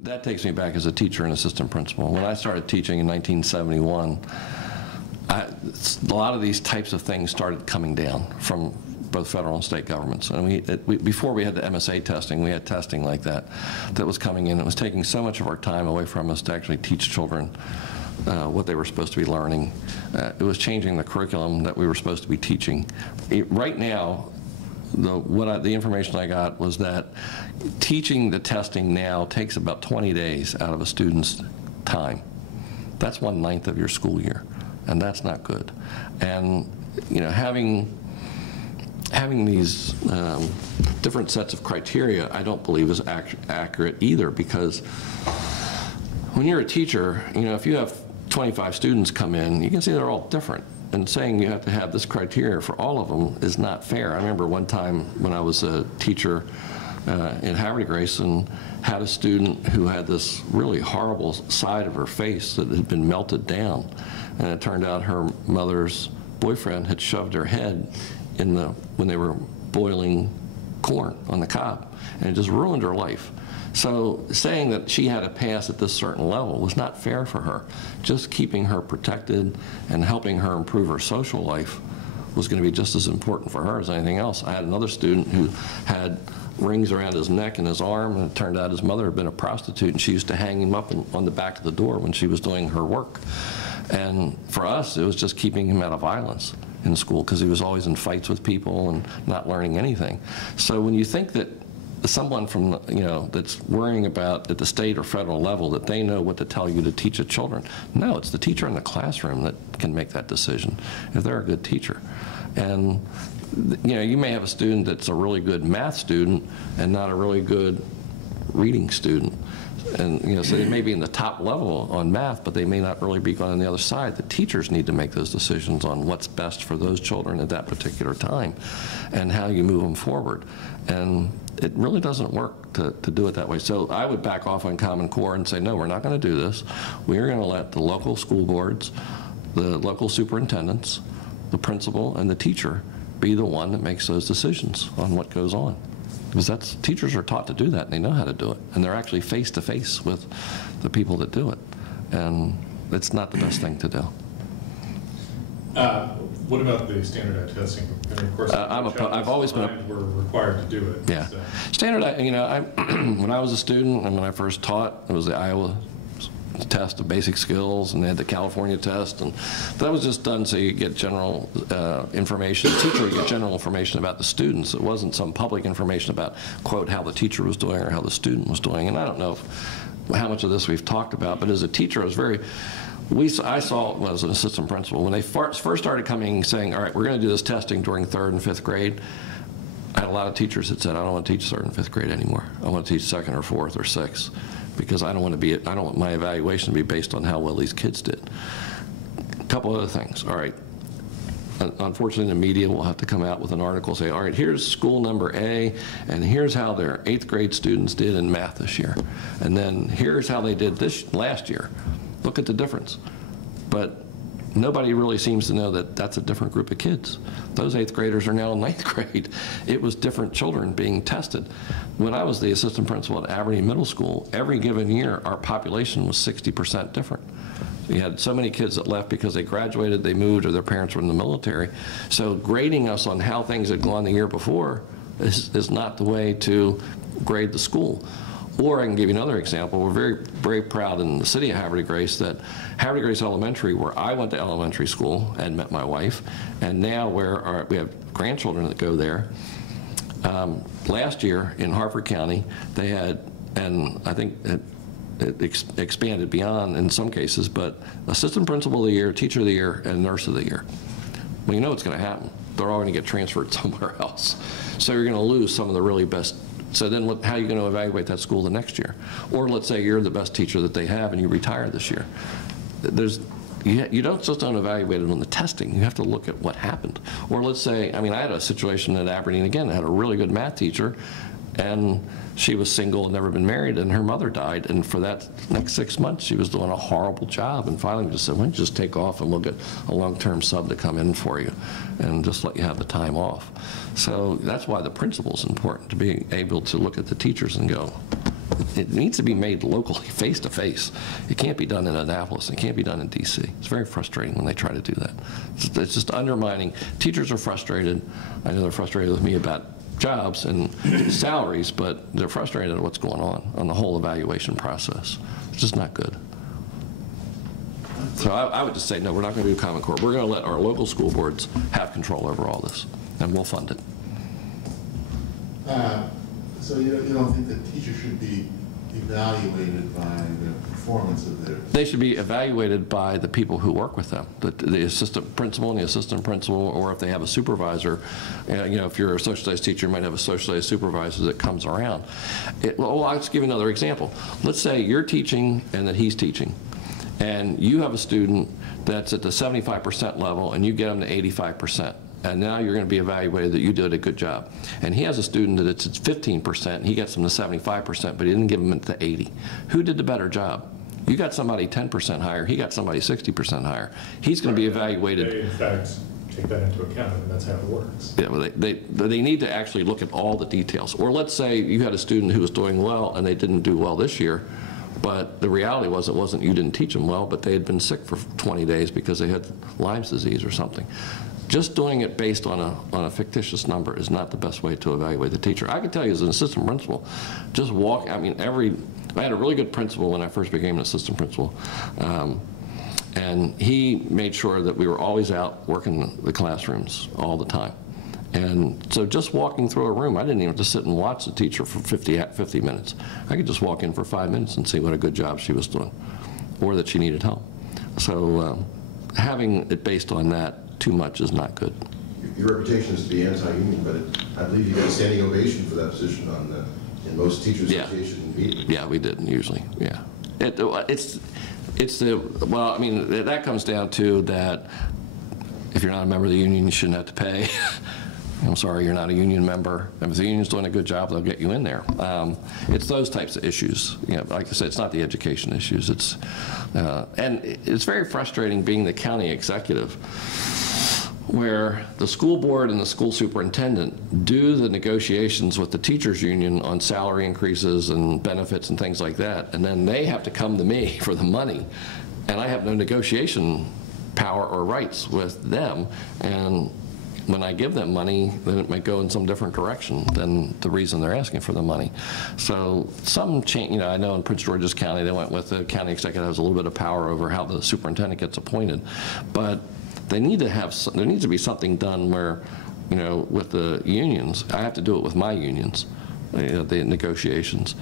That takes me back as a teacher and assistant principal. When I started teaching in 1971, a lot of these types of things started coming down from both federal and state governments. And before we had the MSA testing, we had testing like that was coming in. It was taking so much of our time away from us to actually teach children what they were supposed to be learning. It was changing the curriculum that we were supposed to be teaching. Right now, the information I got was that teaching the testing now takes about 20 days out of a student's time. That's 1/9 of your school year, and that's not good. And you know, having these different sets of criteria, I don't believe is accurate either, because when you're a teacher, you know, if you have 25 students come in, you can see they're all different. And saying you have to have this criteria for all of them is not fair. I remember one time when I was a teacher in Haverty Grace and had a student who had this really horrible side of her face that had been melted down. And it turned out her mother's boyfriend had shoved her head in when they were boiling corn on the cob, and it just ruined her life. So saying that she had to pass at this certain level was not fair for her. Just keeping her protected and helping her improve her social life was going to be just as important for her as anything else. I had another student who had rings around his neck and his arm, and it turned out his mother had been a prostitute, and she used to hang him up on the back of the door when she was doing her work. And for us, it was just keeping him out of violence in school, because he was always in fights with people and not learning anything. So when you think that someone from, you know, that's worrying about at the state or federal level that they know what to tell you to teach the children. No, it's the teacher in the classroom that can make that decision if they're a good teacher. And you know, you may have a student that's a really good math student and not a really good reading student. And you know, so they may be in the top level on math, but they may not really be going on the other side. The teachers need to make those decisions on what's best for those children at that particular time and how you move them forward. And it really doesn't work to do it that way. So I would back off on Common Core and say, no, we're not going to do this. We're going to let the local school boards, the local superintendents, the principal, and the teacher be the one that makes those decisions on what goes on. Because teachers are taught to do that, and they know how to do it. And they're actually face-to-face with the people that do it. And it's not the best thing to do. What about the standardized testing? And of course, I've always been. We're required to do it. Yeah, so. Standardized. You know, when I was a student and when I first taught, it was the Iowa test of basic skills, and they had the California test, and that was just done so you get general information. The teacher would get general information about the students. It wasn't some public information about, quote, how the teacher was doing or how the student was doing. And I don't know how much of this we've talked about, but as a teacher, I was very. I saw it as an assistant principal when they first started coming saying, all right, we're going to do this testing during 3rd and 5th grade. I had a lot of teachers that said, I don't want to teach 3rd and 5th grade anymore. I want to teach 2nd or 4th or 6th, because I don't want my evaluation to be based on how well these kids did. A couple other things. All right. Unfortunately, the media will have to come out with an article saying, all right, here's school number A, and here's how their 8th grade students did in math this year. And then here's how they did this last year. Look at the difference. But nobody really seems to know that that's a different group of kids. Those 8th graders are now in 9th grade. It was different children being tested. When I was the assistant principal at Aberdeen Middle School, every given year our population was 60% different. We had so many kids that left because they graduated, they moved, or their parents were in the military. So grading us on how things had gone the year before is not the way to grade the school. Or I can give you another example. We're very, very proud in the city of Haverty Grace that Haverty Grace Elementary, where I went to elementary school and met my wife, and now where we have grandchildren that go there. Last year in Harford County, they had, and I think it expanded beyond in some cases, but assistant principal of the year, teacher of the year, and nurse of the year. Well, you know what's going to happen. They're all going to get transferred somewhere else. So you're going to lose some of the really best. So then how are you going to evaluate that school the next year? Or let's say you're the best teacher that they have and you retire this year. You don't just evaluate it on the testing. You have to look at what happened. Or let's say, I mean, I had a situation at Aberdeen again. I had a really good math teacher, and she was single and never been married, and her mother died. And for that next 6 months, she was doing a horrible job. And finally, we just said, why don't you just take off and we'll get a long-term sub to come in for you and just let you have the time off. So that's why the principal's important, to be able to look at the teachers and go, it needs to be made locally, face-to-face. It can't be done in Annapolis. It can't be done in D.C. It's very frustrating when they try to do that. It's just undermining. Teachers are frustrated. I know they're frustrated with me about jobs and salaries, but they're frustrated at what's going on the whole evaluation process. It's just not good. So I would just say, no, we're not going to do Common Core. We're going to let our local school boards have control over all this, and we'll fund it. So you don't think that teachers should be evaluated by the performance of their... They should be evaluated by the people who work with them, the assistant principal and the assistant principal, or if they have a supervisor. If you're a social studies teacher, you might have a social studies supervisor that comes around. Well, I'll just give you another example. Let's say you're teaching and that he's teaching, and you have a student that's at the 75% level, and you get them to 85%. And now you're going to be evaluated that you did a good job. And he has a student that it's at 15%, and he gets them to 75%, but he didn't give them to 80. Who did the better job? You got somebody 10% higher, he got somebody 60% higher. He's going to be evaluated. They, in fact, take that into account, and that's how it works. Yeah, well, they need to actually look at all the details. Or let's say you had a student who was doing well, and they didn't do well this year, but the reality was it wasn't you didn't teach them well, but they had been sick for 20 days because they had Lyme's disease or something. Just doing it based on a fictitious number is not the best way to evaluate the teacher. I can tell you as an assistant principal, just walk, I had a really good principal when I first became an assistant principal. And he made sure that we were always out working the classrooms all the time. And so just walking through a room, I didn't even have to sit and watch the teacher for 50 minutes. I could just walk in for 5 minutes and see what a good job she was doing, or that she needed help. So having it based on that too much is not good. Your reputation is to be anti-union, but I believe you got a standing ovation for that position in most teachers' association meetings. Yeah, we did usually. Yeah, well, I mean, that comes down to that if you're not a member of the union, you shouldn't have to pay. I'm sorry, you're not a union member. If the union's doing a good job, they'll get you in there. It's those types of issues. Like I said, it's not the education issues. And it's very frustrating being the county executive, where the school board and the school superintendent do the negotiations with the teachers union on salary increases and benefits and things like that, and then they have to come to me for the money, and I have no negotiation power or rights with them. And when I give them money, then it might go in some different direction than the reason they're asking for the money. So some change, I know in Prince George's County, they went with the county executive has a little bit of power over how the superintendent gets appointed, but they need to have, there needs to be something done where, with the unions, I have to do it with my unions, the negotiations,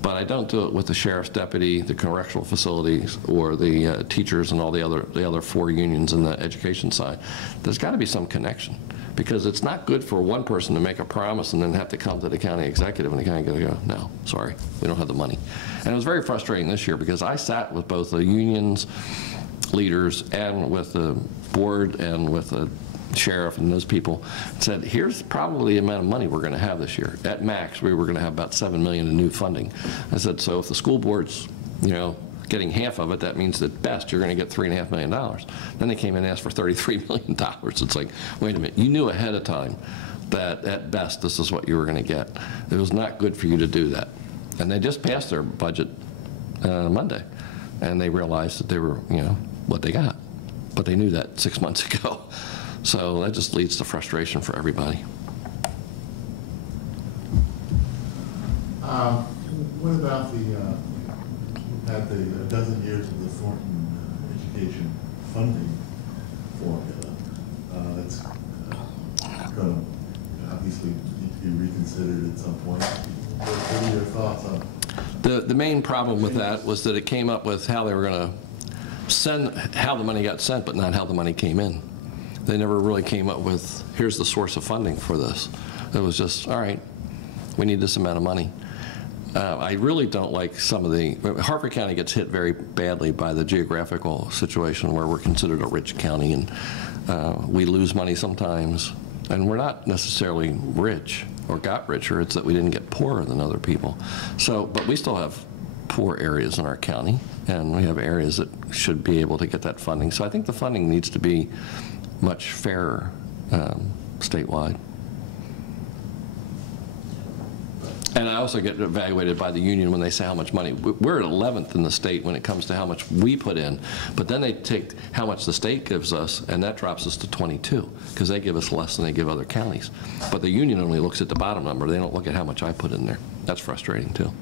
but I don't do it with the sheriff's deputy, the correctional facilities, or the teachers and all the other 4 unions in the education side. There's got to be some connection, because it's not good for one person to make a promise and then have to come to the county executive and the county going to go, no, sorry, we don't have the money. And it was very frustrating this year, because I sat with both the unions leaders and with the board and with the sheriff and those people, and said, here's probably the amount of money we're going to have this year. At max, we were going to have about $7 million in new funding. I said, so if the school board's, getting half of it, that means at best you're going to get $3.5 million. Then they came in and asked for $33 million. It's like, wait a minute, you knew ahead of time that at best this is what you were going to get. It was not good for you to do that. And they just passed their budget Monday, and they realized that they were, what they got. But they knew that 6 months ago. So that just leads to frustration for everybody. What about had the a dozen years of the Thornton education funding formula? That's going to obviously need to be reconsidered at some point. What are your thoughts on it? The main problem with that was that it came up with how they were going to send, how the money got sent, but not how the money came in. They never really came up with, here's the source of funding for this. It was just, all right, we need this amount of money. I really don't like some of the, Harford County gets hit very badly by the geographical situation where we're considered a rich county, and we lose money sometimes. And we're not necessarily rich or got richer, it's that we didn't get poorer than other people. So, but we still have poor areas in our county, and we have areas that should be able to get that funding. So I think the funding needs to be much fairer statewide. And I also get evaluated by the union when they say how much money. We're at 11th in the state when it comes to how much we put in, but then they take how much the state gives us, and that drops us to 22, because they give us less than they give other counties. But the union only looks at the bottom number. They don't look at how much I put in there. That's frustrating, too.